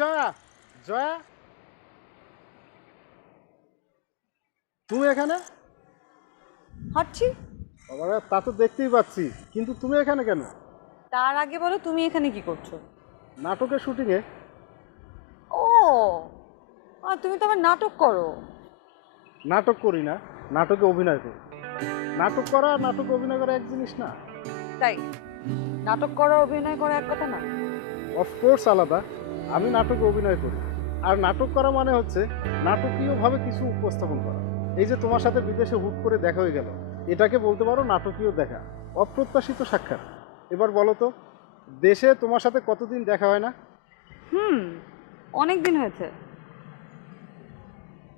জয়া, জয়া, তুমি এখানে? হাঁটছি। বাবা, তা তো দেখতেই পাচ্ছি, কিন্তু তুমি এখানে কেন? তার আগে বলো তুমি এখানে কি করছো? নাটকের শুটিংয়ে। ও, আর তুমি তো আবার নাটক করো। নাটক করি না, নাটকে অভিনয় করি। নাটক করা আর নাটকে অভিনয় করা এক জিনিস না। তাই নাটক করা অভিনয় করা এক কথা না? অফকোর্স আলাদা। আমি নাটকে অভিনয় করি, আর নাটক করা মানে হচ্ছে নাটকীয়ভাবে কিছু উপস্থাপন করা। এই যে তোমার সাথে বিদেশে হুট করে দেখা হয়ে গেল, এটাকে বলতে পারো নাটকীয় দেখা, অপ্রত্যাশিত সাক্ষাৎ। এবার বলো তো, দেশে তোমার সাথে কতদিন দেখা হয় না? অনেক দিন হয়েছে।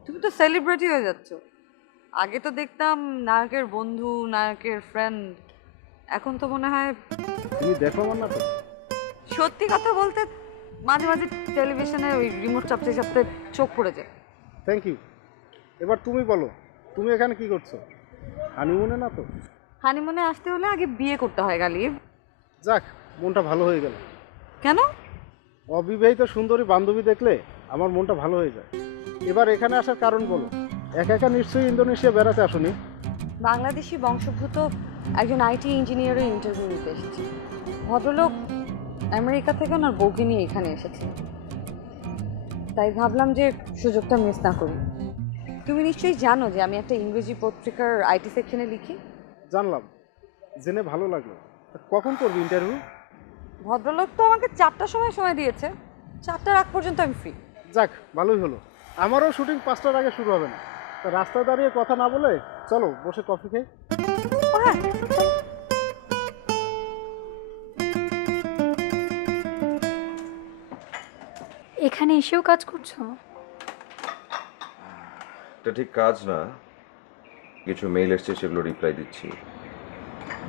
তুমি তো সেলিব্রিটি হয়ে যাচ্ছ। আগে তো দেখতাম নায়কের বন্ধু, নায়কের ফ্রেন্ড, এখন তো মনে হয়। তুমি দেখো আমার নাটক? সত্যি কথা বলতে মাঝে মাঝে টেলিভিশনে ওই রিমোট চাপতে চাপতে চোখ পড়ে যায়। Thank you. এবার তুমি বলো, তুমি এখানে কি করছো? হানিমুনে না তো? হানিমুনে আসতে হলে আগে বিয়ে করতে হয় গালিব। যাক, মনটা ভালো হয়ে গেল। কেন? অবিবাহিত সুন্দরী বান্ধবী দেখলে আমার মনটা ভালো হয়ে যায়। এবার এখানে আসার কারণ বলো। একা একা নিশ্চয়ই ইন্দোনেশিয়া বেড়াতে আসোনি? বাংলাদেশি বংশোদ্ভূত একজন আইটি ইঞ্জিনিয়ারের ইন্টারভিউ নিতে এসেছি। ভদ্রলোক আমেরিকা থেকে ওনার বউকে নিয়ে এখানে এসেছে, তাই ভাবলাম যে সুযোগটা মিস না করি। তুমি নিশ্চয়ই জানো যে আমি একটা ইংরেজি পত্রিকার আইটি সেকশনে লিখি। জানলাম, জেনে ভালো লাগলো। তা কখন করবি ইন্টারভিউ? ভদ্রলোক তো আমাকে 4টার সময় দিয়েছে। 4টার আগ পর্যন্ত আমি ফ্রি। যাক, ভালোই হলো। আমারও শুটিং 5টার আগে শুরু হবে না। তা রাস্তায় দাঁড়িয়ে কথা না বলে চলো বসে কফি খাই। হ্যাঁ, এখানে এসেও কাজ করছো? এটা ঠিক কাজ না, কিছু মেইল এসছে সেগুলো রিপ্লাই দিচ্ছি।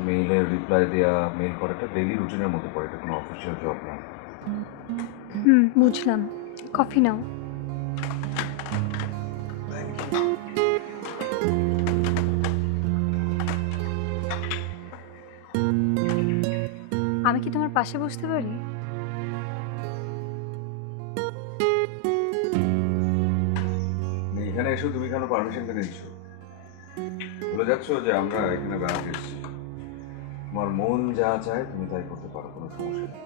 মেইলের রিপ্লাই দেওয়া, মেইল করাটা ডেইলি রুটিনের মধ্যে পড়ে, এটা কোনো অফিসিয়াল জব না। বুঝলাম। কফি নাও। আমি কি তোমার পাশে বসতে পারি? এখানে এসেও তুমি কেন পারমিশনটা নিচ্ছ? বলে যাচ্ছ যে আমরা এখানে বেড়াতে এসেছি, তোমার মন যা চায় তুমি তাই করতে পারো, কোনো সমস্যা নেই।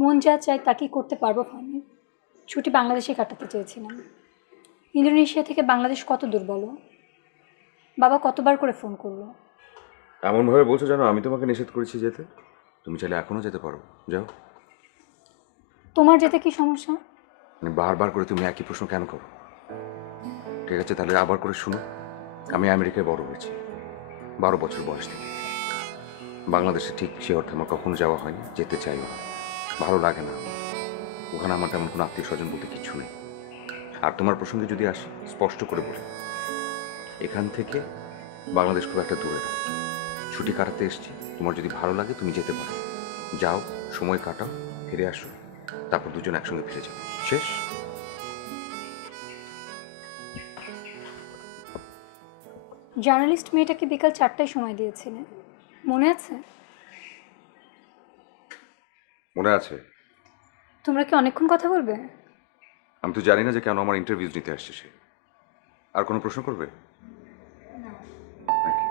মন যা চাই তা কি করতে পারবো ফানি? ছুটি বাংলাদেশে কাটাতে চেয়েছিলাম। ইন্দোনেশিয়া থেকে বাংলাদেশ কত দূর বলো? বাবা কতবার করে ফোন করলো। এমনভাবে বলছো যেন আমি তোমাকে নিষেধ করেছি যেতে। তুমি চাইলে এখনো যেতে পারো, যাও। তোমার যেতে কি সমস্যা? মানে বারবার করে তুমি একই প্রশ্ন কেন করো? ঠিক আছে, তাহলে আবার করে শুনো। আমি আমেরিকায় বড় হয়েছি, 12 বছর বয়স থেকে। বাংলাদেশে ঠিক সে অর্থে আমার কখনো যাওয়া হয়নি, যেতে চাইও না, ভালো লাগে না। ওখানে আমার তেমন কোনো আত্মীয় স্বজন বলতে কিছু নেই। আর তোমার প্রসঙ্গে যদি আসি, স্পষ্ট করে বলি, এখান থেকে বাংলাদেশ খুব একটা দূরে না। ছুটি কাটাতে এসছি, তোমার যদি ভালো লাগে তুমি যেতে পারো, যাও, সময় কাটাও, ফিরে আসো, তারপর দুজন একসঙ্গে ফিরে যাও, শেষ। জার্নালিস্ট মেয়েটাকে বিকাল 4টায় সময় দিয়েছিলে, মনে আছে? মনে আছে। তোমরা কি অনেকক্ষণ কথা বলবে? আমি তো জানি না যে কেন আমার ইন্টারভিউ নিতে আসছে সে। আর কোনো প্রশ্ন করবে? Thank you.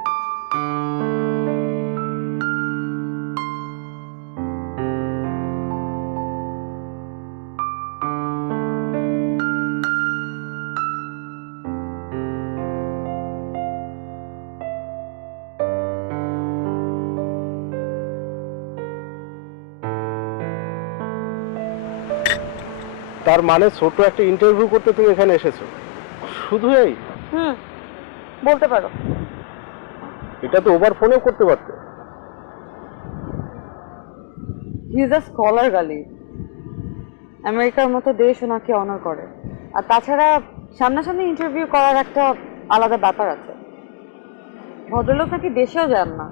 তার মানে ছোট একটা ইন্টারভিউ করতে তুমি এখানে এসেছো, শুধু এই? বলতে পারো। এটা তো ওভার ফোনেও করতে পারতে। He is a scholar Ghalib. আমেরিকার মতো দেশ ওনাকে অনার করে। আর তাছাড়া সামনাসামনি ইন্টারভিউ করার একটা আলাদা ব্যাপার আছে। ভদ্রলোক নাকি দেশেও যান না।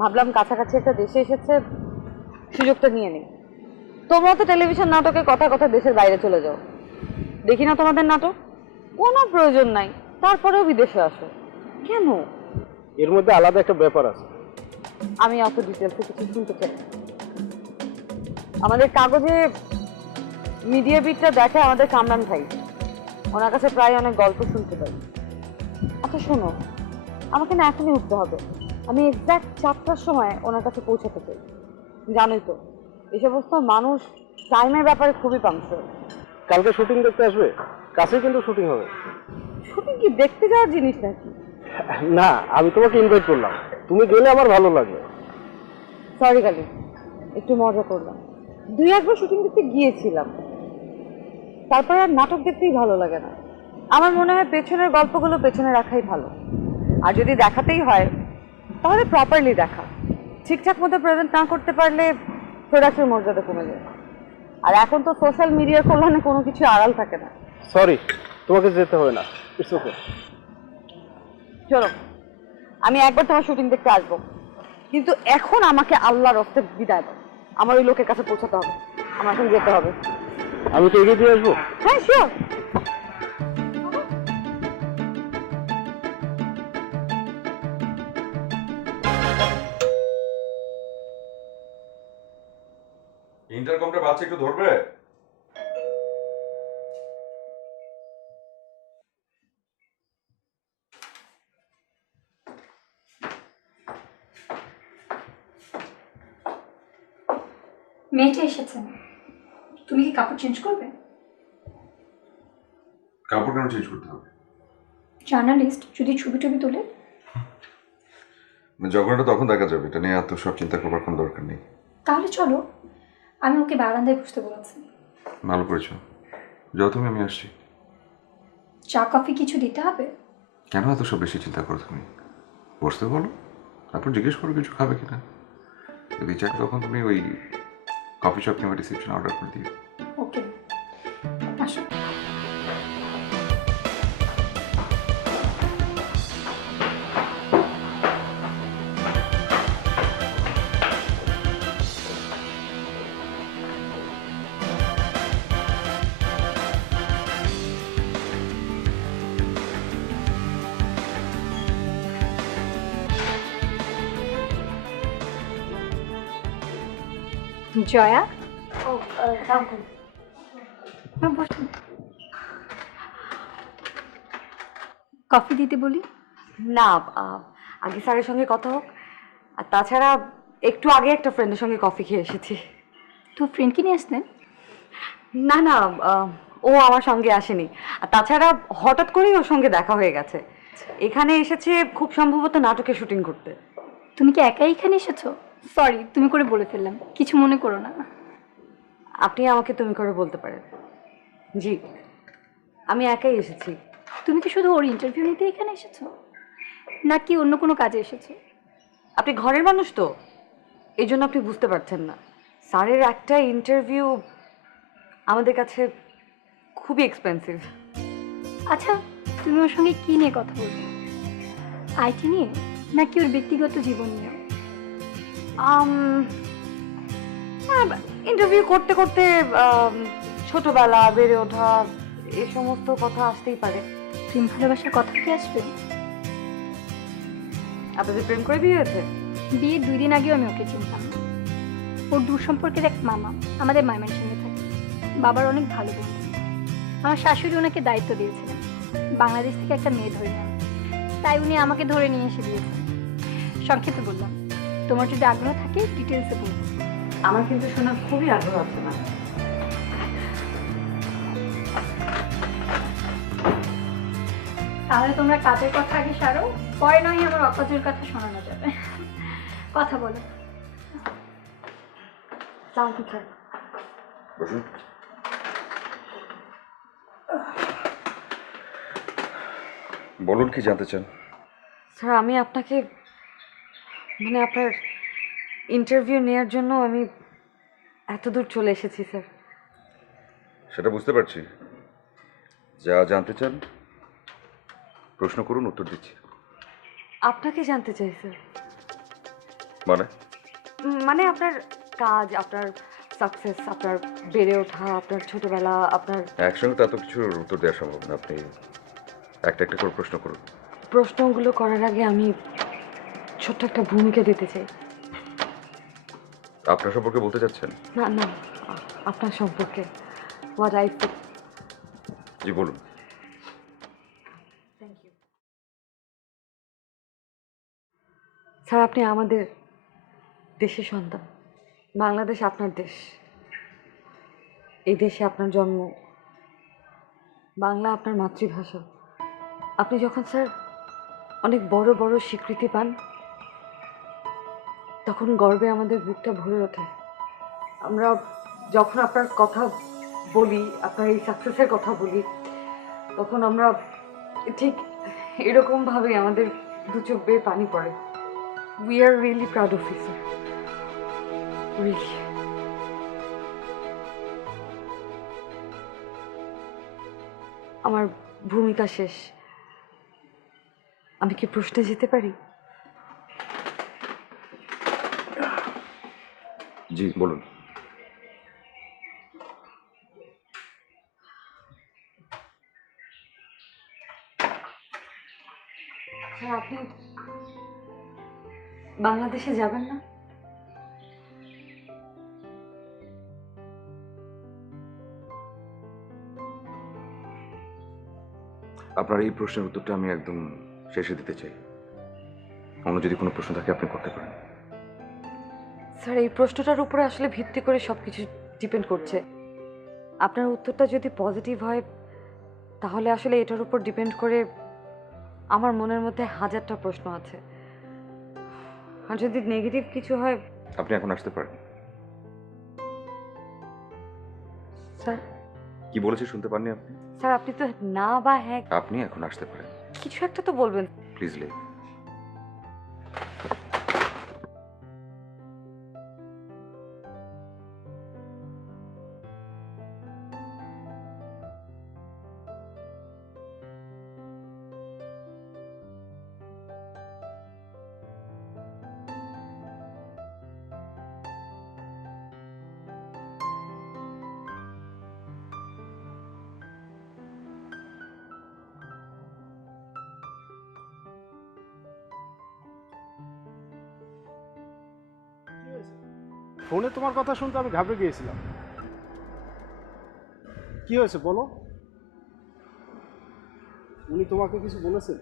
ভাবলাম কাছাকাছি একটা দেশে এসেছে, সুযোগটা নিয়ে নেই। তোমরা তো টেলিভিশন নাটকে কথা কথা দেশের বাইরে চলে যাও, দেখি না তোমাদের নাটক। কোনো প্রয়োজন নাই, তারপরেও বিদেশে আসো কেন? এর মধ্যে আলাদা একটা ব্যাপার আছে। আমি অত ডিটেলসে কিছু শুনতে চাই না। আমাদের কাগজে মিডিয়া বিটটা দেখে আমাদের কামরান ভাই, ওনার কাছে প্রায় অনেক গল্প শুনতে পাই। আচ্ছা শোনো, আমাকে না এখনই উঠতে হবে, আমি এক্স্যাক্ট 4টার সময় ওনার কাছে পৌঁছাতে চাই। জানোই তো এই সমস্ত মানুষ টাইমের ব্যাপারে খুবই পাংচুয়াল। কালকে শুটিং দেখতে আসবে? কাছে কিন্তু শুটিং হবে। শুটিং কি দেখতে যাওয়ার জিনিস নাকি? না, আমি তোমাকে ইনভাইট করলাম, তুমি গেলে আমার ভালো লাগবে। সরি গালি, একটু মজা করলাম। 2-1বার শুটিং দেখতে গিয়েছিলাম, তারপর আর নাটক দেখতেই ভালো লাগে না। আমার মনে হয় পেছনের গল্পগুলো পেছনে রাখাই ভালো। আর যদি দেখাতেই হয় তাহলে প্রপারলি দেখা। ঠিকঠাক মতো প্রেজেন্ট না করতে পারলে প্রোডাক্টের মর্যাদা কমে যায়। আর এখন তো সোশ্যাল মিডিয়ার কল্যাণে কোনো কিছু আড়াল থাকে না। সরি, তোমাকে যেতে হবে না, ইটস ওকে। চলো, আমি একবার তোমার শুটিং দেখতে আসবো, কিন্তু এখন আমাকে আল্লাহর রস্তে বিদায় দাও। আমার ওই লোকের কাছে পৌঁছাতে হবে, আমার এখন যেতে হবে। আমি তো এগিয়ে দিয়ে আসবো। হ্যাঁ শিওর। ইন্টারকমটা বাচ্চা একটু ধরবে? মেয়েটা এসেছেন, তুমি কি কাপড় চেঞ্জ করবে? কাপড় কেন চেঞ্জ করতে হবে? জার্নালিস্ট যদি ছবি টবি তোলে। যখন এটা তখন দেখা যাবে, এটা নিয়ে এত সব চিন্তা করবার কোনো দরকার নেই। তাহলে চলো, আমি ওকে বারান্দায় বসতে বলেছি। ভালো করেছো, যাও তুমি, আমি আসছি। চা কফি কিছু দিতে হবে? কেন এত সব বেশি চিন্তা করো তুমি? বসতে বলো, তারপর জিজ্ঞেস করো কিছু খাবে কিনা। যদি চাই তখন তুমি ওই কফি শপ কিংবা রিসেপশন অর্ডার করে দিও। ওকে, আসো। জয়া, বসুন। কফি দিতে বলি? না, আগে স্যারের সঙ্গে কথা হোক। আর তাছাড়া একটু আগে একটা ফ্রেন্ডের সঙ্গে কফি খেয়ে এসেছি। তো ফ্রেন্ডকে নিয়ে আসতেন? না না, ও আমার সঙ্গে আসেনি। আর তাছাড়া হঠাৎ করেই ওর সঙ্গে দেখা হয়ে গেছে। এখানে এসেছে খুব সম্ভবত নাটকে শুটিং করতে। তুমি কি একাই এখানে এসেছো? সরি, তুমি করে বলে ফেললাম, কিছু মনে করো না। আপনি আমাকে তুমি করে বলতে পারেন। জি, আমি একাই এসেছি। তুমি কি শুধু ওর ইন্টারভিউ নিতে এখানে এসেছো, নাকি অন্য কোনো কাজে এসেছো? আপনি ঘরের মানুষ তো, এই জন্য আপনি বুঝতে পারছেন না। স্যারের একটা ইন্টারভিউ আমাদের কাছে খুবই এক্সপেন্সিভ। আচ্ছা, তুমি ওর সঙ্গে কি নিয়ে কথা বলবে? আইটি নিয়ে, নাকি ওর ব্যক্তিগত জীবন নিয়ে? ইন্টারভিউ করতে করতে ছোটবেলা, বেড়ে ওঠা, এই সমস্ত কথা আসতেই পারে। প্রেম ভালোবাসার কথা কি আসবে? আপনাদের প্রেম করে বিয়ে হয়েছে? বিয়ের 2 দিন আগেও আমি ওকে চিনতাম না। ওর দূর সম্পর্কের এক মামা আমাদের ময়মনসিংহে থাকে, বাবার অনেক ভালো বন্ধু। আমার শাশুড়ি ওনাকে দায়িত্ব দিয়েছিলেন বাংলাদেশ থেকে একটা মেয়ে ধরে নেন, তাই উনি আমাকে ধরে নিয়ে এসে দিয়েছেন। সংক্ষেপে বললাম, তোমার যদি আগ্রহ থাকে ডিটেলসে বলবো। আমার কিন্তু শোনা খুবই আগ্রহ আছে না। তাহলে তোমরা কাজের কথা আগে সারো, পরে নয় আমার অকাজের কথা শোনানো যাবে। কথা বলো। বসুন। বলুন, কি জানতে চান? স্যার, আমি আপনাকে আপনার ইন্টারভিউ নেওয়ার জন্য আমি এত দূর চলে এসেছি স্যার। সেটা বুঝতে পারছি। যা জানতে চান প্রশ্ন করুন, উত্তর দিচ্ছি। আপনাকে জানতে চাই স্যার। মানে আপনার কাজ, আপনার সাকসেস, আপনার বেড়ে ওঠা, আপনার ছোটবেলা, আপনার একসঙ্গে তা তো কিছুর উত্তর দেওয়া সম্ভব না। আপনি একটা একটা করে প্রশ্ন করুন। প্রশ্নগুলো করার আগে আমি ছোট্ট একটা ভূমিকা দিতে চাই। আপনার সম্পর্কে বলতে চাচ্ছেন? না না, আপনার সম্পর্কে। What I feel. জি বলুন। Thank you sir. আপনি আমাদের দেশের সন্তান। বাংলাদেশ আপনার দেশ। এই দেশে আপনার জন্ম। বাংলা আপনার মাতৃভাষা। আপনি যখন স্যার অনেক বড় বড় স্বীকৃতি পান, তখন গর্বে আমাদের বুকটা ভরে ওঠে। আমরা যখন আপনার কথা বলি, আপনার এই সাকসেসের কথা বলি, তখন আমরা ঠিক এরকমভাবেই আমাদের দু চোখ বেয়ে পানি পড়ে। We are really proud of you sir, really. আমার ভূমিকা শেষ। আমি কি প্রশ্নে যেতে পারি? জি বলুন। স্যার আপনি বাংলাদেশে যাবেন না? আপনার এই প্রশ্নের উত্তরটা আমি একদম শেষে দিতে চাই। অন্য যদি কোনো প্রশ্ন থাকে আপনি করতে পারেন। স্যার এই প্রশ্নটার উপরে আসলে ভিত্তি করে সবকিছু ডিপেন্ড করছে। আপনার উত্তরটা যদি পজিটিভ হয়, তাহলে আসলে এটার উপর ডিপেন্ড করে আমার মনের মধ্যে হাজারটা প্রশ্ন আছে। আর যদি নেগেটিভ কিছু হয়। আপনি এখন আসতে পারেন। স্যার কি বলেছি শুনতে পাননি আপনি? স্যার আপনি তো না বা হ্যাঁ আপনি এখন আসতে পারেন। কিছু একটা তো বলবেন। Please leave. ফোনে তোমার কথা শুনতে আমি ঘাবড়ে গিয়েছিলাম। কি হয়েছে বলো? উনি তোমাকে কিছু বলেছেন?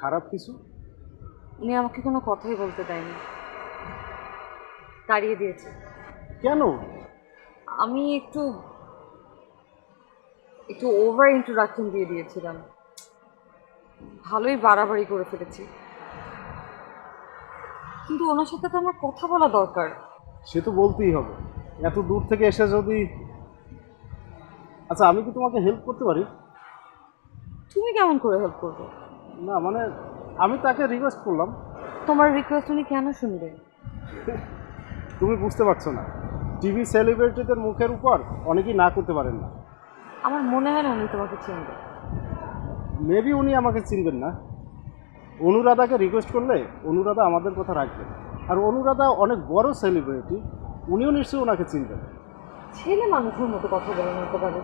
খারাপ কিছু? উনি আমাকে কোনো কথাই বলতে দেয়নি, তাড়িয়ে দিয়েছে। কেন? আমি একটু একটু ওভার ইন্ট্রোডাকশন দিয়ে দিয়েছিলাম। ভালোই বাড়াবাড়ি করে ফেলেছি। কিন্তু ওনার সাথে তো আমার কথা বলা দরকার। সে তো বলতেই হবে, এত দূর থেকে এসে যদি। আচ্ছা আমি কি তোমাকে হেল্প করতে পারি? তুমি কেমন করে হেল্প করবে? না মানে আমি তাকে রিকোয়েস্ট করলাম। তোমার রিকোয়েস্ট উনি কেন শুনবে? তুমি বুঝতে পারছো না, টিভি সেলিব্রিটিদের মুখের উপর অনেকেই না করতে পারেন না। আমার মনে হয় না উনি তোমাকে চিনবে। মেবি উনি আমাকে চিনবেন না। অনুরাধাকে রিকোয়েস্ট করলে অনুরাধা আমাদের কথা রাখবে। আর অনুরাধা অনেক বড় সেলিব্রিটি, উনিও নিশ্চয়ই ওনাকে চিনবেন। ছেলে মানুষের মতো কথা বলে নিতে পারে।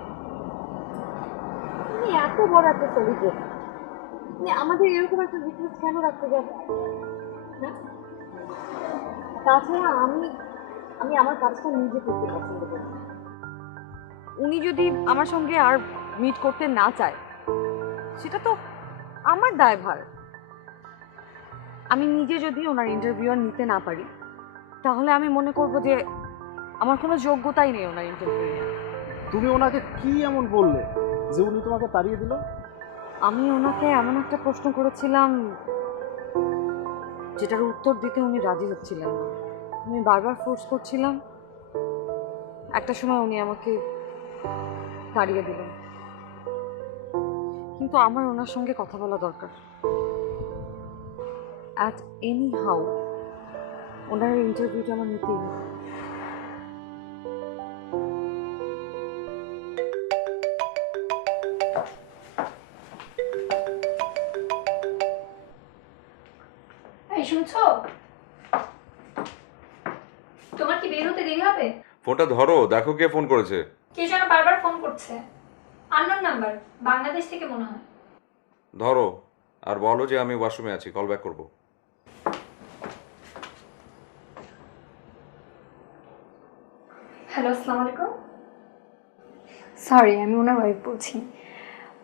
উনি এত বড় একটা সেলিব্রিটি, উনি আমাদের এরকম একটা রিকোয়েস্ট কেন রাখতে যাবে? হ্যাঁ? তাছাড়া আমি আমি আমার কাজটা নিজে করতে পছন্দ করি। উনি যদি আমার সঙ্গে আর মিট করতে না চায়, সেটা তো আমার দায়ভার। আমি নিজে যদি ওনার ইন্টারভিউ আর নিতে না পারি, তাহলে আমি মনে করব যে আমার কোনো যোগ্যতাই নেই ওনার ইন্টারভিউ নিয়ে। তুমি ওনাকে কি এমন বললে যে উনি তোমাকে তাড়িয়ে দিল? আমি ওনাকে এমন একটা প্রশ্ন করেছিলাম যেটার উত্তর দিতে উনি রাজি হচ্ছিলেন না। আমি বারবার ফোর্স করছিলাম। একটা সময় উনি আমাকে তাড়িয়ে দিলেন। কিন্তু আমার ওনার সঙ্গে কথা বলা দরকার। অ্যাট এনি হাউ ওনার ইন্টারভিউটা আমার নিতেই হবে। এই শুনছো? তোমার কি বের হতে দেরি হবে? ফোনটা ধরো, দেখো কে ফোন করেছে। কে যেন বারবার ফোন করছে। আননোন নাম্বার, বাংলাদেশ থেকে মনে হয়। ধরো আর বলো যে আমি ওয়াশরুমে আছি, কল ব্যাক করবো। হ্যালো, আসসালামু আলাইকুম। সরি, আমি ওনার ওয়াইফ বলছি।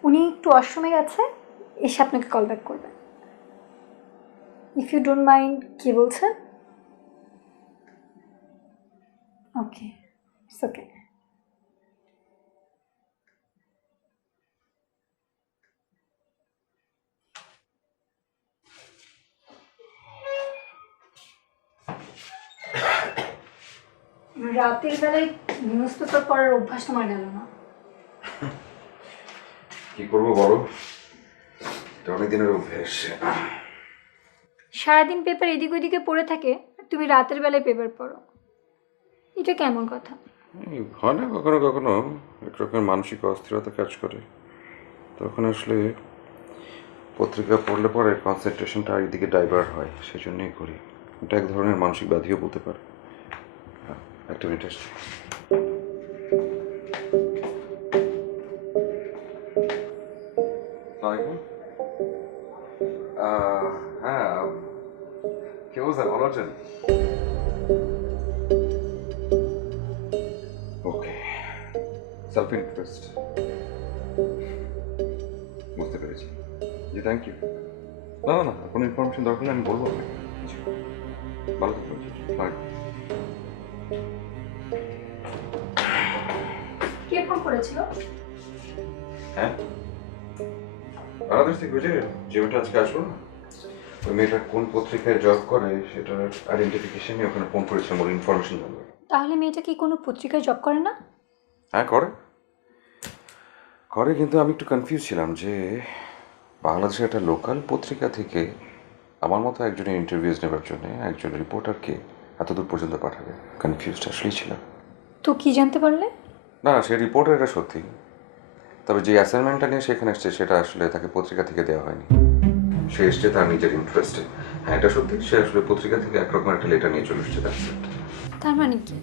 উনি একটু ওয়াশরুমে গেছে, এসে আপনাকে কল ব্যাক করবেন। ইফ ইউ ডোন্ট মাইন্ড, কে বলছেন? ওকে, ইটস ওকে। রাতের বেলায় নিউজ পেপার পড়ার অভ্যাস তোমার গেল না? কি করবো বলো, এটা অনেক দিনের অভ্যেস। সারাদিন পেপার এদিক ওদিকে পড়ে থাকে, আর তুমি রাতের বেলায় পেপার পড়ো, এটা কেমন কথা? হয় না কখনো কখনো একরকমের মানসিক অস্থিরতা কাজ করে, তখন আসলে পত্রিকা পড়লে পরে কনসেন্ট্রেশনটা একদিকে ডাইভার্ট হয়, সেই জন্যই করি। এটা এক ধরনের মানসিক ব্যাধিও বলতে পারে। একটা মিনিট আসছে। হ্যাঁ, কে বলছেন? ভালো আছেন? ওকে, সেলফ ইন্টারেস্ট, বুঝতে পেরেছি। জি, থ্যাংক ইউ। না না না, কোনো ইনফরমেশন দরকার হলে আমি বলবো আপনাকে। জি, ভালো থাকবেন। বাই। কে ফোন করেছিল? হ্যাঁ, বাংলাদেশ থেকে বুঝে যে মেয়েটা আজকে আসলো না, ওই মেয়েটা কোন পত্রিকায় জব করে সেটার আইডেন্টিফিকেশন নিয়ে ওখানে ফোন করেছিলাম, ওর ইনফরমেশন জানবে। তাহলে মেয়েটা কি কোনো পত্রিকায় জব করে না? হ্যাঁ করে করে, কিন্তু আমি একটু কনফিউজ ছিলাম যে বাংলাদেশের একটা লোকাল পত্রিকা থেকে আমার মতো একজনের ইন্টারভিউজ নেবার জন্য একজন রিপোর্টারকে এত দূর পর্যন্ত পাঠাবে, কনফিউজড আসলেই ছিলাম। তো কি জানতে পারলে? না, সে রিপোর্টার, এটা সত্যি। তবে যে অ্যাসাইনমেন্টটা নিয়ে সেখানে এসছে সেটা আসলে তাকে পত্রিকা থেকে দেওয়া হয়নি, সে এসছে তার নিজের ইন্টারেস্টে। হ্যাঁ, এটা সত্যি, সে আসলে পত্রিকা থেকে একরকম একটা লেটার নিয়ে চলে এসছে। তার মানে কি?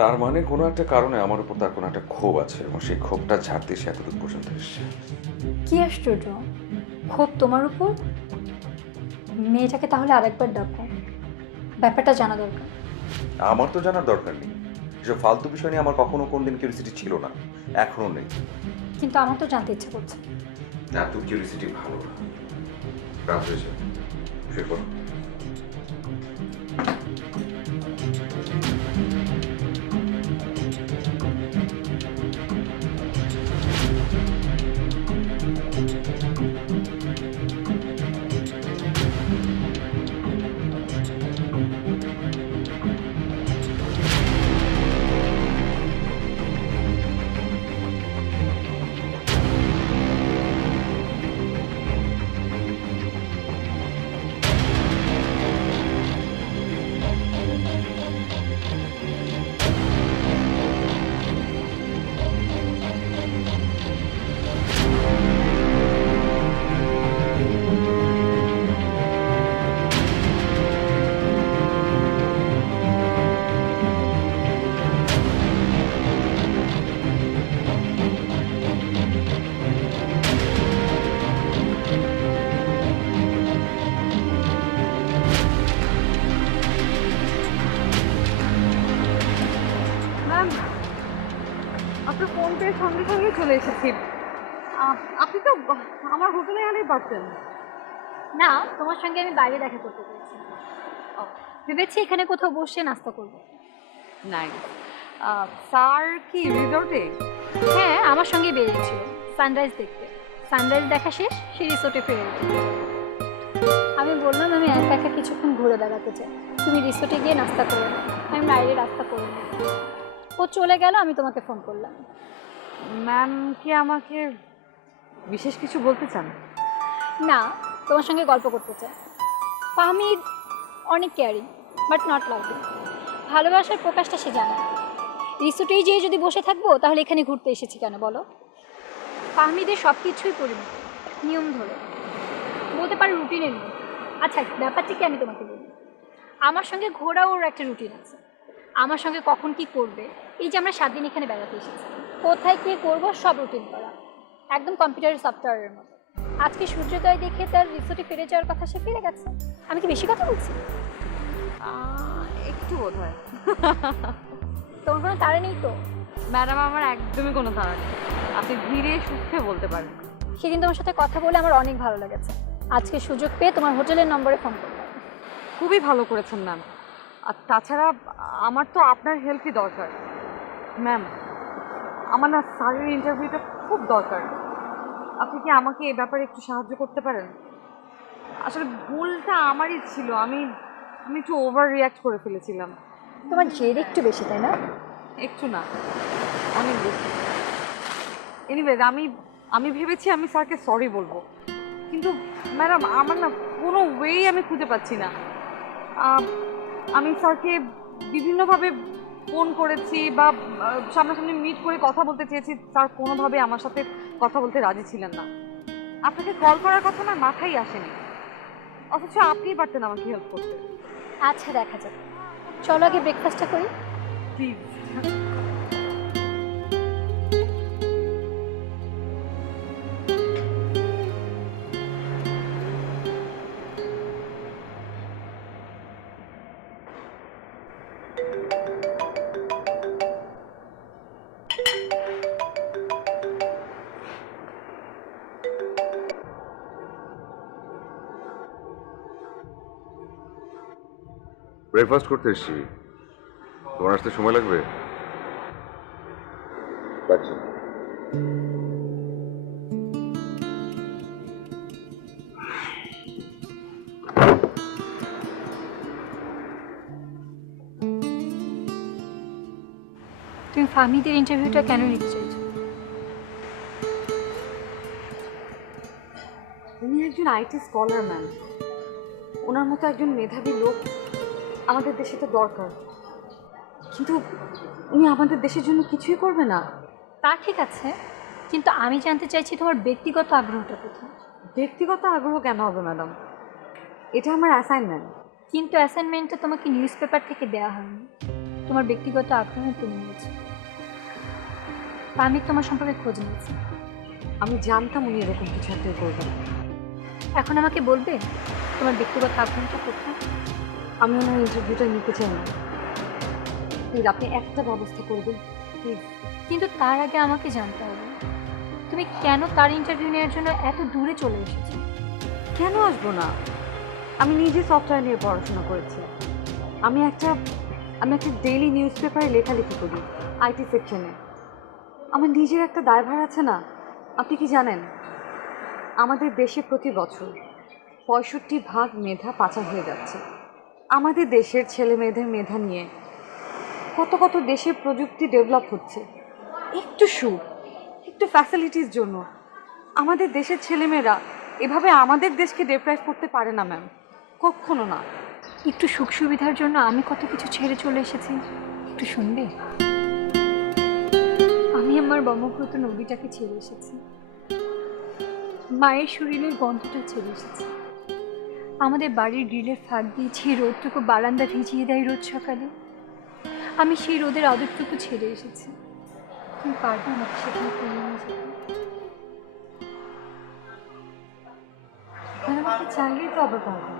তার মানে কোনো একটা কারণে আমার উপর তার কোনো একটা ক্ষোভ আছে, এবং সেই ক্ষোভটা ঝাড়তে সে এতদূর পর্যন্ত এসছে। কি আশ্চর্য, খুব তোমার উপর? মেয়েটাকে তাহলে আরেকবার ডাকো, ব্যাপারটা জানা দরকার। আমার তো জানার দরকার নেই, এসব ফালতু বিষয় নিয়ে আমার কখনো কোনদিন কিউরিসিটি ছিল না, এখনো নেই। কিন্তু আমার তো জানতে ইচ্ছে করছে। এত কিউরিসিটি ভালো না। রাত হয়েছে, শুয়ে পড়ো। ম্যাম, আপনার ফোন পেয়ে সঙ্গে সঙ্গে চলে এসেছি। আপনি তো আমার হোটেলে আনেই পারতেন। না, তোমার সঙ্গে আমি বাইরে দেখা করতে পেরেছি, ভেবেছি এখানে কোথাও বসে নাস্তা করবো। নাই, স্যার কি রিসর্টে? হ্যাঁ, আমার সঙ্গে বেরিয়েছিল সানরাইজ দেখতে। সানরাইজ দেখা শেষ, সে রিসোর্টে ফিরে গেল। আমি বললাম আমি একা একা কিছুক্ষণ ঘুরে বেড়াতে চাই, তুমি রিসোর্টে গিয়ে নাস্তা করে নাও, আমি বাইরে রাস্তা করে নিই। ও চলে গেল, আমি তোমাকে ফোন করলাম। ম্যাম কি আমাকে বিশেষ কিছু বলতে চান? না, তোমার সঙ্গে গল্প করতে চাই। ফাহমিদ অনেক কেয়ারিং, বাট নট লাভিং। ভালোবাসার প্রকাশটা সে জানে। রিসোর্টেই যেয়ে যদি বসে থাকবো তাহলে এখানে ঘুরতে এসেছি কেন বলো? ফাহমিদের সব কিছুই পরিমিত, নিয়ম ধরে, বলতে পারো রুটিনের নিয়ম। আচ্ছা, ব্যাপারটা কি আমি তোমাকে বলি। আমার সঙ্গে ঘোরা ওর একটা রুটিন আছে, আমার সঙ্গে কখন কি করবে। এই যে আমরা 7 দিন এখানে বেড়াতে এসেছি, কোথায় কী করবো সব রুটিন করা, একদম কম্পিউটারের সফটওয়্যারের মতো। আজকে সূর্যোদয় দেখে তার রিসোর্টে ফিরে যাওয়ার কথা, সে ফিরে গেছে। আমি কি বেশি কথা বলছি? একটু বোধ হয়। তোমার কোনো তাড়া নেই তো? ম্যাডাম, আমার একদমই কোনো তাড়া নেই, আপনি ধীরে সুস্থে বলতে পারেন। সেদিন তোমার সাথে কথা বলে আমার অনেক ভালো লেগেছে, আজকে সুযোগ পেয়ে তোমার হোটেলের নম্বরে ফোন করলাম। খুবই ভালো করেছেন ম্যাম। আর তাছাড়া আমার তো আপনার হেল্পই দরকার ম্যাম। আমার না স্যারের ইন্টারভিউটা খুব দরকার। আপনি কি আমাকে এ ব্যাপারে একটু সাহায্য করতে পারেন? আসলে ভুলটা আমারই ছিল, আমি একটু ওভার রিয়াক্ট করে ফেলেছিলাম। তোমার জেদ একটু বেশি, তাই না? একটু না, অনেক বেশি। এনিওয়েজ, আমি ভেবেছি আমি স্যারকে সরি বলবো, কিন্তু ম্যাডাম আমার না কোনো ওয়েই আমি খুঁজে পাচ্ছি না। আমি স্যারকে বিভিন্নভাবে ফোন করেছি বা সামনাসামনি মিট করে কথা বলতে চেয়েছি, স্যার কোনোভাবে আমার সাথে কথা বলতে রাজি ছিলেন না। আপনাকে কল করার কথা না মাথায় আসেনি, অথচ আপনিই পারতেন আমাকে হেল্প করতে। আচ্ছা, দেখা যাক, চলো আগে ব্রেকফাস্টটা করি। প্লিজ। ব্রেকফাস্ট করতে এসেছি, তোমার আসতে সময় লাগবে? আচ্ছা। তুমি ফাহমিদের ইন্টারভিউটা কেন নিতে চাইছো? উনি একজন আইটি স্কলার ম্যাম, ওনার মতো একজন মেধাবী লোক আমাদের দেশে তো দরকার, কিন্তু উনি আমাদের দেশের জন্য কিছুই করবে না। তা ঠিক আছে, কিন্তু আমি জানতে চাইছি তোমার ব্যক্তিগত আগ্রহটা কোথায়? ব্যক্তিগত আগ্রহ কেন হবে ম্যাডাম? এটা আমার অ্যাসাইনমেন্ট। কিন্তু অ্যাসাইনমেন্টটা তোমাকে নিউজ পেপার থেকে দেওয়া হয়নি, তোমার ব্যক্তিগত আগ্রহে তুমি নিয়েছো। আমি তোমার সম্পর্কে খোঁজ নিয়েছি। আমি জানতাম উনি এরকম কিছু একটা করবেন। এখন আমাকে বলবে তোমার ব্যক্তিগত আগ্রহটা কোথায়? আমি ওনার ইন্টারভিউটা নিতে চাই না, প্লিজ আপনি একটা ব্যবস্থা করবেন প্লিজ। কিন্তু তার আগে আমাকে জানতে হবে তুমি কেন তার ইন্টারভিউ নেওয়ার জন্য এত দূরে চলে এসেছো। কেন আসবো না? আমি নিজে সফটওয়্যার নিয়ে পড়াশোনা করেছি। আমি একটা ডেইলি নিউজ পেপারে লেখালেখি করি আইটি সেকশনে। আমার নিজের একটা দায়ভার আছে না? আপনি কি জানেন আমাদের দেশে প্রতি বছর 65% মেধা পাচার হয়ে যাচ্ছে। আমাদের দেশের ছেলে মেয়েদের মেধা নিয়ে কত কত দেশে প্রযুক্তি ডেভেলপ হচ্ছে, একটু সুখ, একটু ফ্যাসিলিটির জন্য আমাদের দেশের ছেলেমেয়েরা এভাবে আমাদের দেশকে ডেপ্রাইভ করতে পারে না ম্যাম, কখনো না। একটু সুখ সুবিধার জন্য আমি কত কিছু ছেড়ে চলে এসেছি, একটু শুনবে? আমি আমার ব্রহ্মপুত্র নদীটাকে ছেড়ে এসেছি, মায়ের শরীরের গন্ধটা ছেড়ে এসেছি, আমাদের বাড়ির গ্রিলের ফাঁক দিয়েছি রোদটুকু বারান্দা ভিজিয়ে দেয় রোজ সকালে। আমি সেই রোদের আদরটুকু ছেড়ে এসেছি। তুমি পারবে আমাকে সেখানে ফিরে নিয়ে যেতে? মানে আমাকে চাইলেই তো আবার পারবো।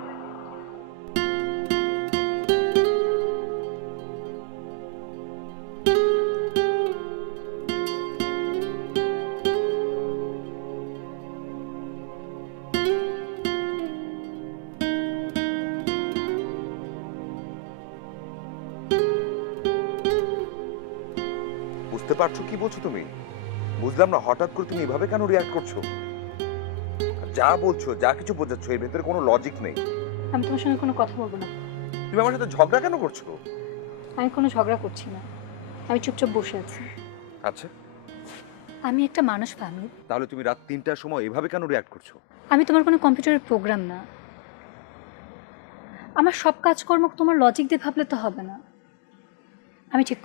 বুঝতে পারছো কি বলছো তুমি? বুঝলাম না, হঠাৎ করে তুমি এভাবে কেন রিয়াক্ট করছো? যা বলছো, যা কিছু বোঝাচ্ছ, এর ভেতরে কোনো লজিক নেই। আমি তোমার সঙ্গে কোনো কথা বলবো না। তুমি আমার সাথে ঝগড়া কেন করছো? আমি কোনো ঝগড়া করছি না, আমি চুপচাপ বসে আছি। আচ্ছা, আমি একটা মানুষ ফাহমি। তাহলে তুমি রাত 3টার সময় এভাবে কেন রিয়াক্ট করছো? আমি তোমার কোনো কম্পিউটারের প্রোগ্রাম না। আমার সব কাজকর্ম তোমার লজিক দিয়ে ভাবলে তো হবে না। আমি ঠিক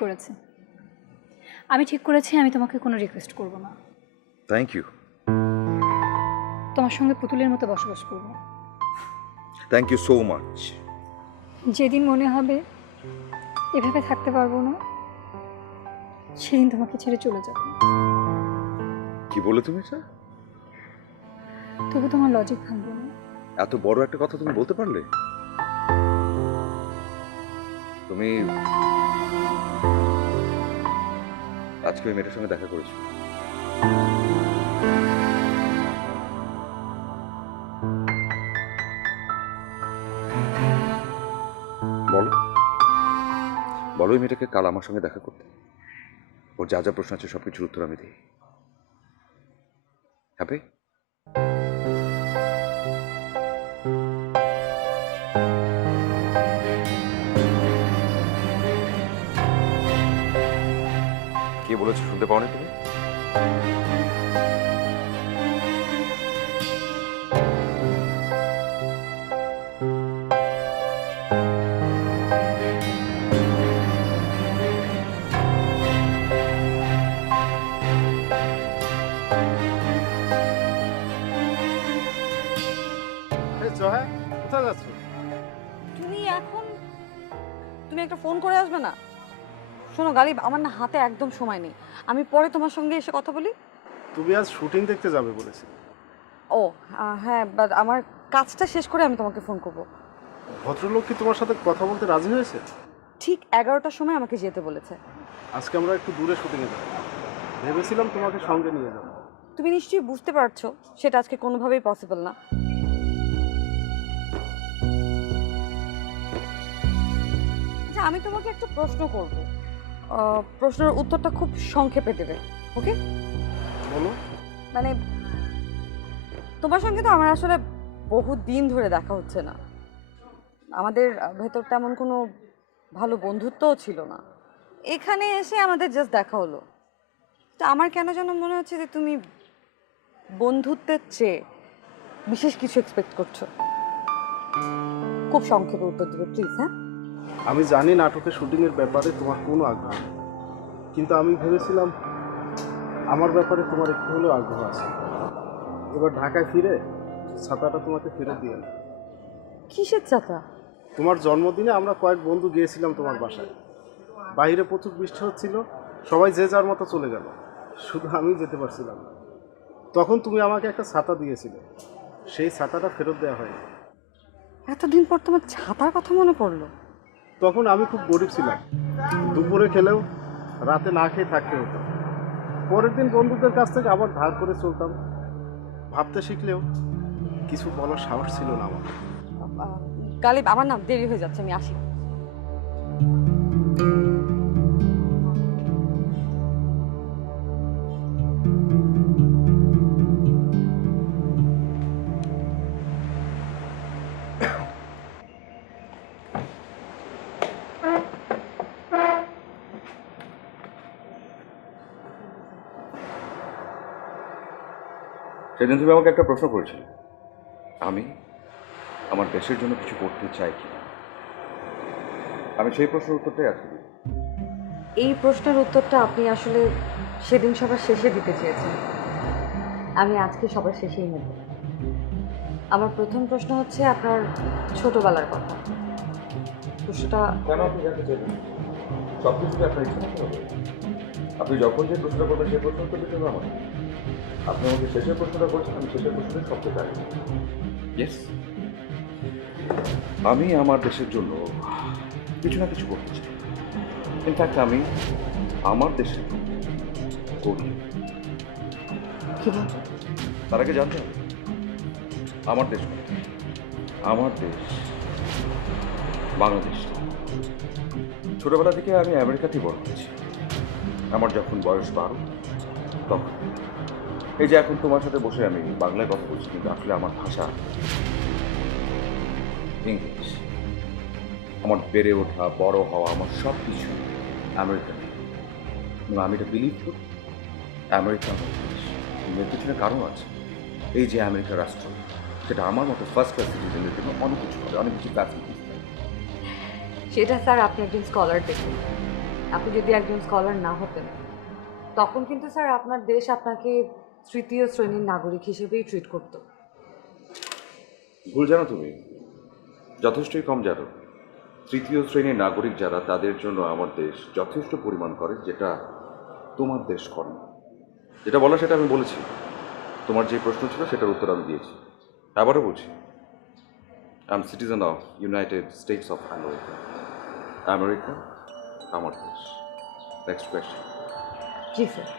করেছি, আমি তোমাকে কোনো রিকোয়েস্ট করব না। Thank you. তোমার সঙ্গে পুতুলের মতো বসবাস করব। Thank you so much. যেদিন মনে হবে এভাবে থাকতে পারবো না, সেদিন তোমাকে ছেড়ে চলে যাব। কি বলে তুমি এটা? তবু তোমার লজিক ভাঙবে না। এত বড় একটা কথা তুমি বলতে পারলে? তুমি আজকে ওই মেয়েটার সঙ্গে দেখা করেছি। বলো বলো ওই মেয়েটাকে কাল আমার সঙ্গে দেখা করতে। ওর যা যা প্রশ্ন আছে সবকিছুর উত্তর আমি দিই। হ্যাপি? কি বলেছো শুনতে পাওনি তুমি? জয়া, কোথায় যাচ্ছ? তুমি একটা ফোন করে আসবে না? শোনো গালিব, আমার না হাতে একদম সময় নেই, আমি পরে তোমার সঙ্গে এসে কথা বলি। তুমি আজ শুটিং দেখতে যাবে বলেছি। ও হ্যাঁ, বাট আমার কাজটা শেষ করে আমি তোমাকে ফোন করব। ভদ্রলোক কি তোমার সাথে কথা বলতে রাজি হয়েছে? ঠিক 11টার সময় আমাকে যেতে বলেছে। আজকে আমরা একটু দূরে শুটিংয়ে যাব, ভেবেছিলাম তোমাকে সঙ্গে নিয়ে যাবো। তুমি নিশ্চয়ই বুঝতে পারছো সেটা আজকে কোনোভাবেই পসিবল না। আচ্ছা, আমি তোমাকে একটা প্রশ্ন করব, প্রশ্নের উত্তরটা খুব সংক্ষেপে দেবে, ওকে? বলো। মানে তোমার সঙ্গে তো আমার আসলে বহু দিন ধরে দেখা হচ্ছে না, আমাদের ভেতর তেমন কোনো ভালো বন্ধুত্বও ছিল না। এখানে এসে আমাদের জাস্ট দেখা হলো, তো আমার কেন যেন মনে হচ্ছে যে তুমি বন্ধুত্বের চেয়ে বিশেষ কিছু এক্সপেক্ট করছো। খুব সংক্ষেপে উত্তর দেবে প্লিজ। হ্যাঁ, আমি জানি নাটকের শুটিংয়ের ব্যাপারে তোমার কোনো আগ্রহ নেই, কিন্তু আমি ভেবেছিলাম আমার ব্যাপারে তোমার একটু হলেও আগ্রহ আছে। এবার ঢাকায় ফিরে ছাতাটা তোমাকে ফেরত দিয়ে এলাম। কিসের চাতা? তোমার জন্মদিনে আমরা কয়েক বন্ধু গিয়েছিলাম তোমার বাসায়। বাইরে প্রচুর বৃষ্টি হচ্ছিল, সবাই যে যার মতো চলে গেল, শুধু আমি যেতে পারছিলাম না। তখন তুমি আমাকে একটা ছাতা দিয়েছিলে, সেই ছাতাটা ফেরত দেওয়া হয়নি। এতদিন পর তোমার ছাতার কথা মনে পড়লো? তখন আমি খুব গরিব ছিলাম, দুপুরে খেলেও রাতে না খেয়ে থাকতে হতো। পরের দিন বন্ধুদের কাছ থেকে আবার ধার করে চলতাম। ভাবতে শিখলেও কিছু বলার সাহস ছিল না আমার। গালিব, আমার না দেরি হয়ে যাচ্ছে, আমি আসি। সেদিন তুমি আমাকে একটা প্রশ্ন করেছিলে, আমি আমার দেশের জন্য কিছু করতে চাই কি। আমি সেই প্রশ্নের উত্তরটাই আজকে দিই। এই প্রশ্নের উত্তরটা আপনি আসলে সেদিন সবার শেষে দিতে চেয়েছেন, আমি আজকে সবার শেষেই নেব। আমার প্রথম প্রশ্ন হচ্ছে আপনার ছোটবেলার কথা। প্রশ্নটা কেন আপনি জানতে চাইবেন? সব কিছুতে আপনার ইচ্ছা মতো হবে। আপনি যখন যে প্রশ্নটা করবেন সেই প্রশ্ন উত্তর দিতে হবে আমার। আপনি আমাকে শেষের প্রশ্নটা করছেন, আমি শেষের প্রশ্নটা সবচেয়ে চাই। ইয়েস, আমি আমার দেশের জন্য কিছু না কিছু করতে চাই। ইনফ্যাক্ট আমি আমার দেশের জন্য করি। কি বলছেন? তার আগে জানতে হবে আমার দেশ কোনটা? আমার দেশ বাংলাদেশ। ছোটবেলা থেকে আমি আমেরিকাতেই বড় হয়েছি। আমার যখন বয়স 12 তখন এই যে এখন তোমার সাথে বসে আমি বাংলায় কথা বলছি, কিন্তু আসলে আমার ভাষা ইংলিশ। আমার বেড়ে ওঠা, বড় হওয়া, আমার সব কিছু আমেরিকান। এবং আমি এটা বিলিভ করি আমেরিকা আমার দেশ। এর পিছনে কারণ আছে। এই যে আমেরিকা রাষ্ট্র, সেটা আমার মতো ফার্স্ট ক্লাস সিটিজেনের জন্য অনেক কিছু করে, অনেক কিছু ফ্যাসিলিটিস দেয়। সেটা স্যার আপনি একজন স্কলার দেখুন, আপনি যদি একজন স্কলার না হতেন তখন কিন্তু স্যার আপনার দেশ আপনাকে তৃতীয় শ্রেণীর নাগরিক হিসেবেই ট্রিট করতো। ভুল জানো তুমি, যথেষ্টই কম জানো। তৃতীয় শ্রেণীর নাগরিক যারা, তাদের জন্য আমার দেশ যথেষ্ট পরিমাণ করে, যেটা তোমার দেশ করে না। যেটা বলা সেটা আমি বলেছি। তোমার যে প্রশ্ন ছিল সেটার উত্তর আমি দিয়েছি। আবারও বলছি, I am citizen of United States of America. America আমার দেশ। Next question. জি স্যার।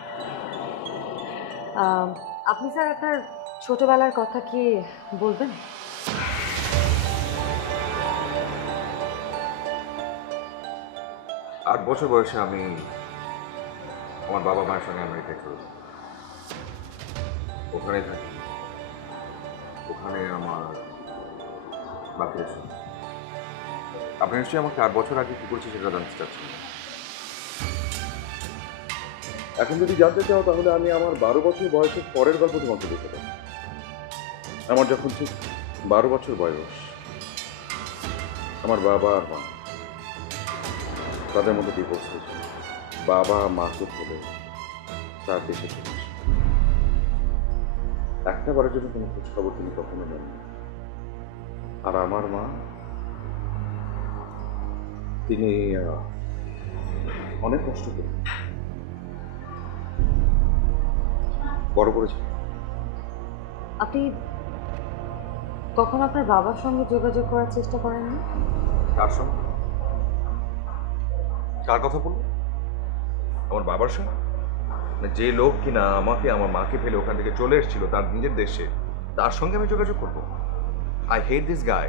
আপনি স্যার আপনার ছোটবেলার কথা কি বলবেন? 8 বছর বয়সে আমি আমার বাবা মায়ের সঙ্গে আমেরিকায় চলে যাই। ওখানেই থাকি, ওখানে আমার বাকি আছে। আপনি নিশ্চয়ই আমাকে 8 বছর আগে কি করছি সেটা জানতে চাচ্ছেন। এখন যদি জানতে চাও তাহলে আমি আমার 12 বছর বয়সের পরের গল্প তোমাকে দিতে পারি। আমার যখন ঠিক 12 বছর বয়স, আমার বাবা আর মা তাদের মধ্যে ডিভোর্স হয়েছে। বাবা মাকে ফেলে তার দেশে চলে আসে। একটা বারের জন্য কোনো খোঁজ খবর তিনি কখনো নেন। আর আমার মা, তিনি অনেক কষ্ট করে বড় করেছেন। আপনি কখনো আপনার বাবার সঙ্গে যোগাযোগ করার চেষ্টা করেননি? কার সঙ্গে? কার কথা বলবো? আমার বাবার সঙ্গে? মানে যে লোক কিনা আমাকে আমার মাকে ফেলে ওখান থেকে চলে এসেছিল তার নিজের দেশে, তার সঙ্গে আমি যোগাযোগ করবো? I hate this guy.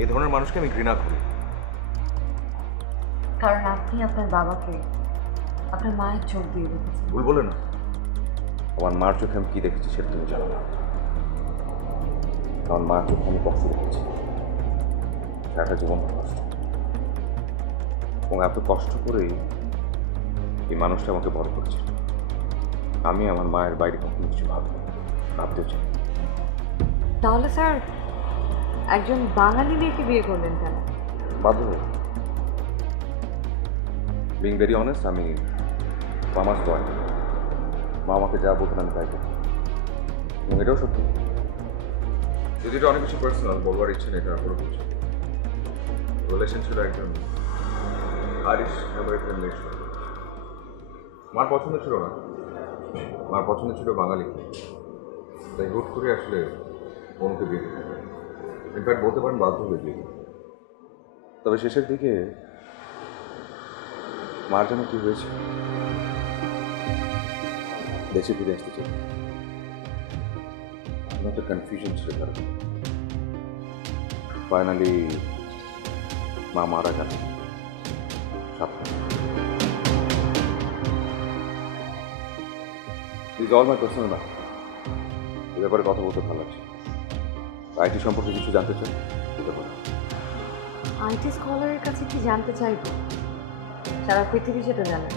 এই ধরনের মানুষকে আমি ঘৃণা করি। কারণ আপনি আপনার বাবাকে আপনার মায়ের চোখ দিয়ে দেখেছেন। ভুল বলে না। আমার মার চোখে আমি কি দেখেছি সেটা তুমি জানো না। আমার মার চোখে আমি কষ্ট দেখেছি, সারাটা জীবন কষ্ট। এবং এত কষ্ট করেই এই মানুষটা আমাকে বড় করেছে। আমি আমার মায়ের বাইরে কখনো কিছু ভাবতেও চাই। তাহলে স্যার একজন বাঙালি মেয়েকে বিয়ে করলেন কেন? বাধ্য হয়ে। বিং ভেরি অনেস্ট, আমি মামার দয়। মা আমাকে যা বলতেন আমি তাই করতাম, এবং এটাও সত্যি। যদি এটা অনেক বেশি পার্সোনাল বলবার ইচ্ছে নেই, এটা কোনো কিছু। রিলেশন ছিল একজন আইরিশ আমেরিকান মেয়ের সঙ্গে। মার পছন্দ ছিল না, মার পছন্দ ছিল বাঙালি। তাই হুট করে আসলে অনুকে বিয়ে দিতে, ইনফ্যাক্ট বলতে পারেন বাধ্য হয়ে বিয়ে দিতে। তবে শেষের দিকে মার যেন কি হয়েছে, দেশে ফিরে আসতে চাই। একটা কনফিউশন ছিল তার। ফাইনালি মা মারা গেল। Is all my personal matter. এ ব্যাপারে কথা বলতে ভালো লাগছে। আইটি সম্পর্কে কিছু জানতে চাই বলতে পারো। আইটি স্কলারের কাছে কি জানতে চাইব? সারা পৃথিবী সেটা জানেন।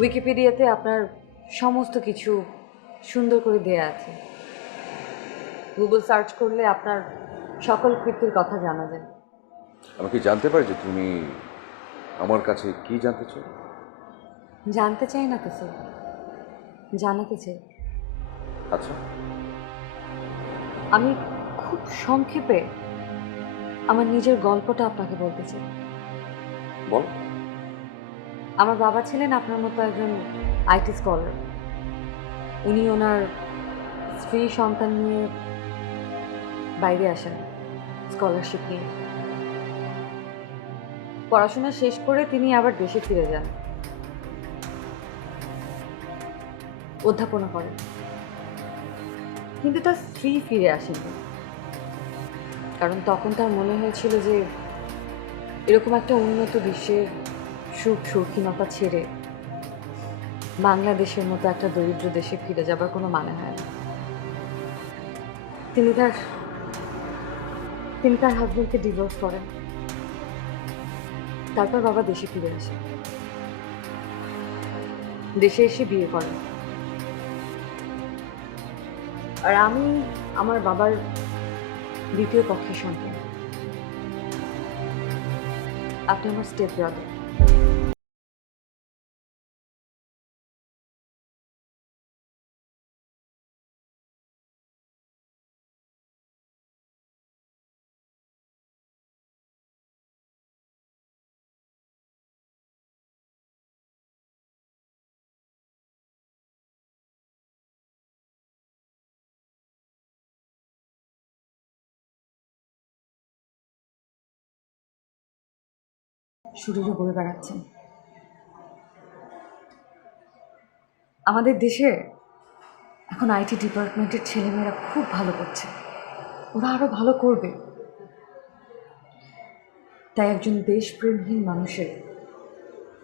উইকিপিডিয়াতে আপনার সমস্ত কিছু সুন্দর করে দেয়া আছে। গুগল সার্চ করলে আপনার সকল কৃতির কথা জানা যায়। আমি কি জানতে পারি যে তুমি আমার কাছে কি জানতে চাও? জানতে চাই না তো স্যার, জানাতে চাই। আচ্ছা, আমি খুব সংক্ষেপে আমার নিজের গল্পটা আপনাকে বলতে চাই। বল। আমার বাবা ছিলেন আপনার মতো একজন আইটি স্কলার। উনি ওনার স্ত্রী সন্তান নিয়ে বাইরে আসেন স্কলারশিপ নিয়ে। পড়াশোনা শেষ করে তিনি আবার দেশে ফিরে যান, অধ্যাপনা করেন। কিন্তু তার স্ত্রী ফিরে আসেনি, কারণ তখন তার মনে হয়েছিল যে এরকম একটা উন্নত বিশ্বের সুখ শৌখিনতা ছেড়ে বাংলাদেশের মতো একটা দরিদ্র দেশে ফিরে যাবার কোনো মানে হয় না। তিনি তার হাজবেন্ডকে ডিভোর্স করেন। তারপর বাবা দেশে ফিরে আসে, দেশে এসে বিয়ে করেন। আর আমি আমার বাবার দ্বিতীয় পক্ষের সন্তান। আপনি আমার স্টেপ ব্রাদার। শরীরে বয়ে বেড়াচ্ছেন। আমাদের দেশে এখন আইটি ডিপার্টমেন্টের ছেলেমেয়েরা খুব ভালো করছে, ওরা আরো ভালো করবে। তাই একজন দেশপ্রেমহীন মানুষের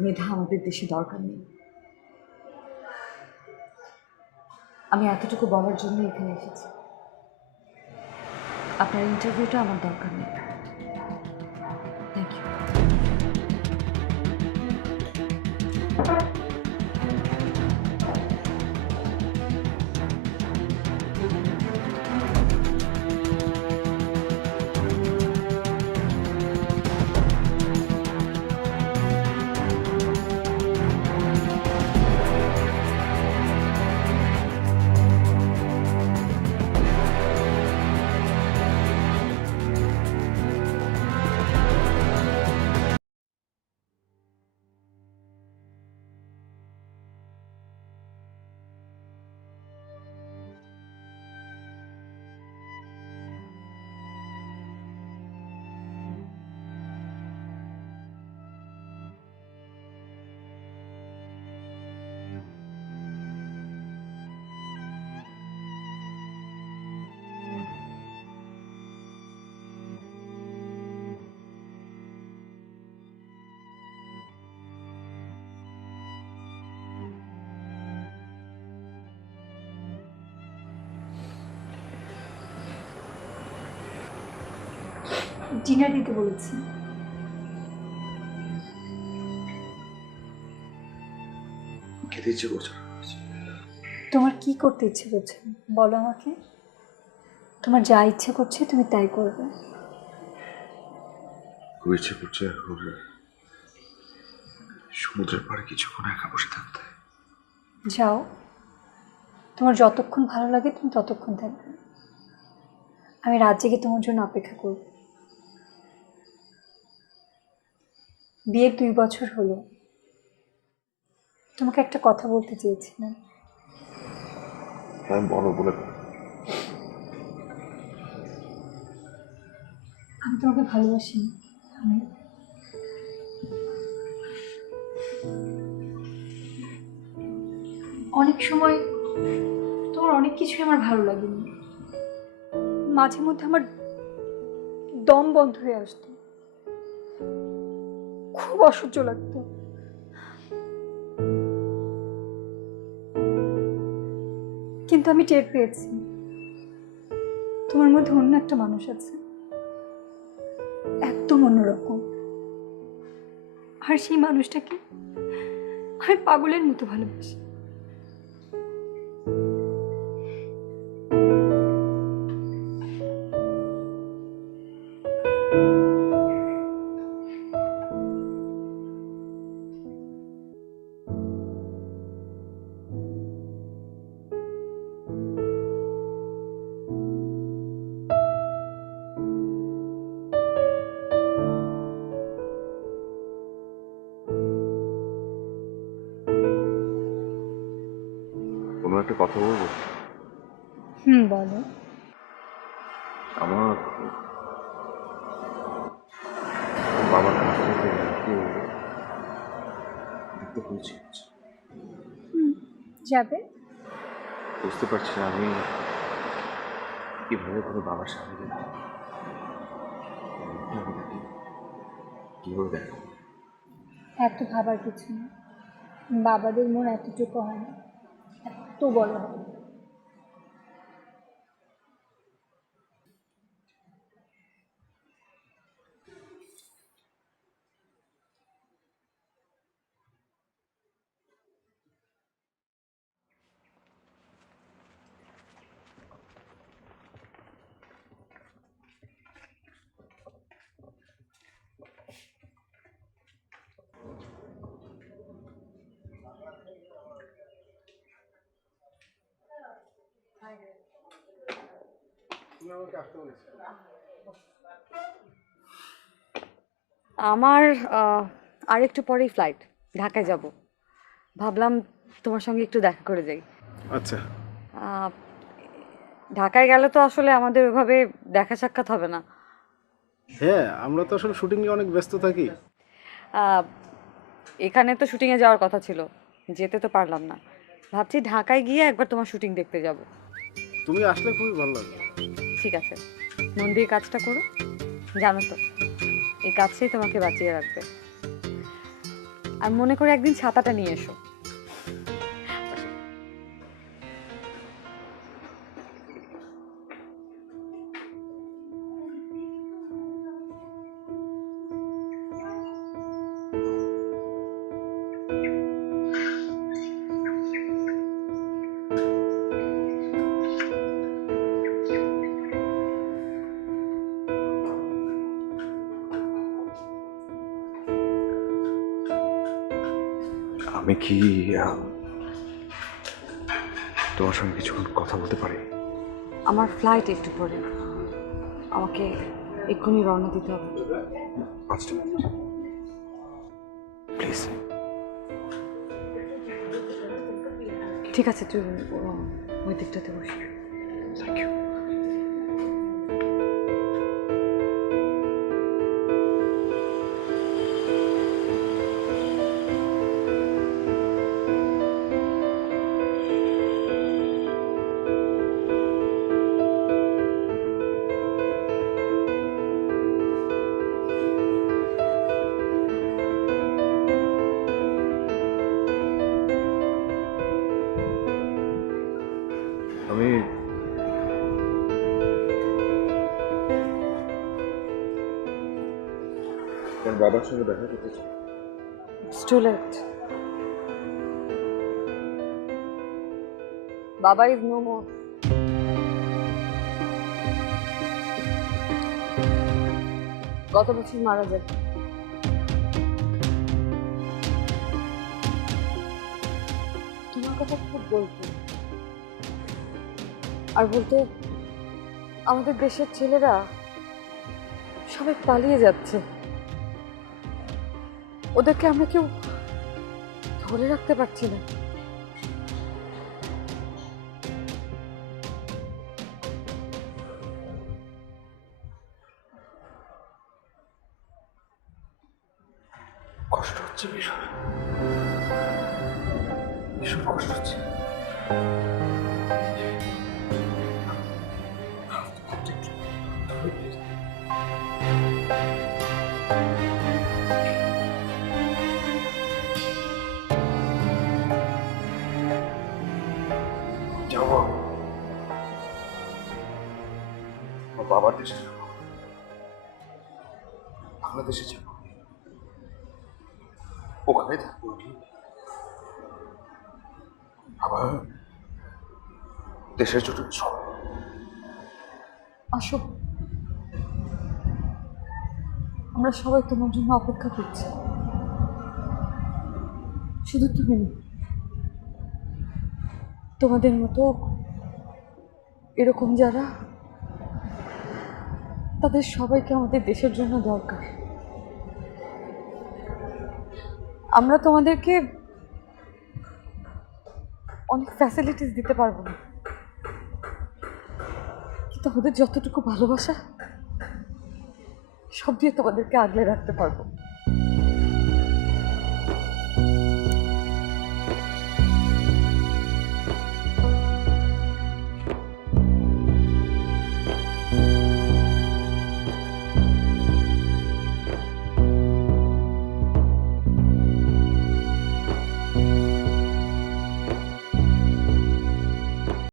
মেধা আমাদের দেশে দরকার নেই। আমি এতটুকু বলার জন্য এখানে এসেছি। আপনার ইন্টারভিউটা আমার দরকার নেই। Thank you. ডিনার দিতে বলেছি। খেতে ইচ্ছে করছে না। তোমার কি করতে ইচ্ছে করছে বলো আমাকে। তোমার যা ইচ্ছে করছে তুমি তাই করবে। খুব ইচ্ছে করছে এখন সমুদ্রের পাড়ে কিছুক্ষণ একা বসে থাকতে। যাও, তোমার যতক্ষণ ভালো লাগে তুমি ততক্ষণ থাকবে। আমি রাত জেগে তোমার জন্য অপেক্ষা করব। বিয়ের 2 বছর হলো, তোমাকে একটা কথা বলতে চেয়েছিলাম। হ্যাঁ বলো, বলে আমি তোমাকে ভালোবাসি। আমি অনেক সময় তোমার অনেক কিছুই আমার ভালো লাগেনি। মাঝে মধ্যে আমার দম বন্ধ হয়ে আসতো, খুব অসহ্য লাগতো। কিন্তু আমি টের পেয়েছি তোমার মধ্যে অন্য একটা মানুষ আছে, একদম অন্যরকম। আর সেই মানুষটাকে আমি পাগলের মতো ভালোবাসি। কোনো একটা কথা বলবো। বলো। আমার বাবার কাছে দেখতে হয়েছে, যাবে? বুঝতে পারছি না আমি কিভাবে করে বাবার সামনে যাব, কিভাবে দেখো। এত ভাবার কিছু না, বাবাদের মন এতটুকু হয় না, এত বড় হয়। আমার আর একটু পরেই ফ্লাইট, ঢাকায় যাব। ভাবলাম তোমার সঙ্গে একটু দেখা করে যাই। আচ্ছা, আহ, ঢাকায় গেলে তো আসলে আমাদের ওইভাবে দেখা সাক্ষাৎ হবে না। হ্যাঁ আমরা তো আসলে শুটিং নিয়ে অনেক ব্যস্ত থাকি। আহ, এখানে তো শুটিংয়ে যাওয়ার কথা ছিল, যেতে তো পারলাম না। ভাবছি ঢাকায় গিয়ে একবার তোমার শুটিং দেখতে যাব। তুমি আসলে খুবই ভালো লাগবে। ঠিক আছে, মন দিয়ে কাজটা করো। জানো তো, এই কাজটাই তোমাকে বাঁচিয়ে রাখবে। আর মনে করে একদিন ছাতাটা নিয়ে এসো। আমি কি তোমার সঙ্গে কিছুক্ষণ কথা বলতে পারি? আমার ফ্লাইট একটু পরে, আমাকে এক্ষুনি রওনা দিতে হবে। 5 মিনিট প্লিজ। ঠিক আছে, তুই ওই দিকটাতে বসে। Thank you. আমি তোমার বাবার সঙ্গে দেখা করতে চাই। It's too late. Baba is no more. গত বছর মারা যায়। তোমার কথা খুব বলতো, আর বলতো আমাদের দেশের ছেলেরা সবাই পালিয়ে যাচ্ছে, ওদেরকে আমরা কেউ ধরে রাখতে পারছি না। কষ্ট হচ্ছে ভীষণ, ভীষণ কষ্ট হচ্ছে। যাবো আমার বাবার দেশে, যাবো বাংলাদেশে, যাবো ওখানে থাকবো। আবার দেশের জন্য সব। আসো, আমরা সবাই তোমার জন্য অপেক্ষা করছি। শুধু তুমি না, তোমাদের মতো এরকম যারা, তাদের সবাইকে আমাদের দেশের জন্য দরকার। আমরা তোমাদেরকে অনেক ফ্যাসিলিটিস দিতে পারবো না, কিন্তু ওদের যতটুকু ভালোবাসা সব দিয়ে তোমাদেরকে আগলে রাখতে পারবো।